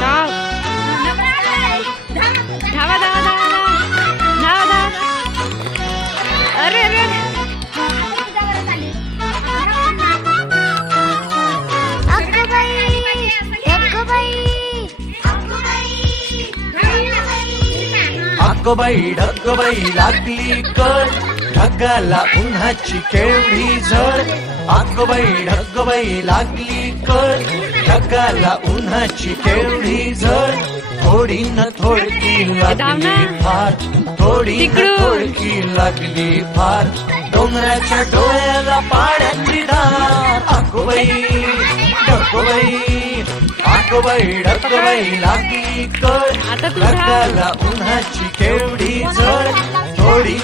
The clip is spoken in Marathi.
धाव धावा धावा धावा धावा धावा. अरे अरे अरे. अगबाई ढगबाई लागली कळ, ढगाला उन्हाची केवढी झळ. अगबाई ढगबाई लागली कळ, ढगाला उन्हाची केवढी झळ. थोडी न थोडकी लागली फार, थोडी न थोडकी लागली फार. डोंगराच्या डोळ्याला पाण्याची धार. अगबाई ढगबाई अगबाई ढगबाई लागली कळ, ढगाला उन्हाची केवढी झळ.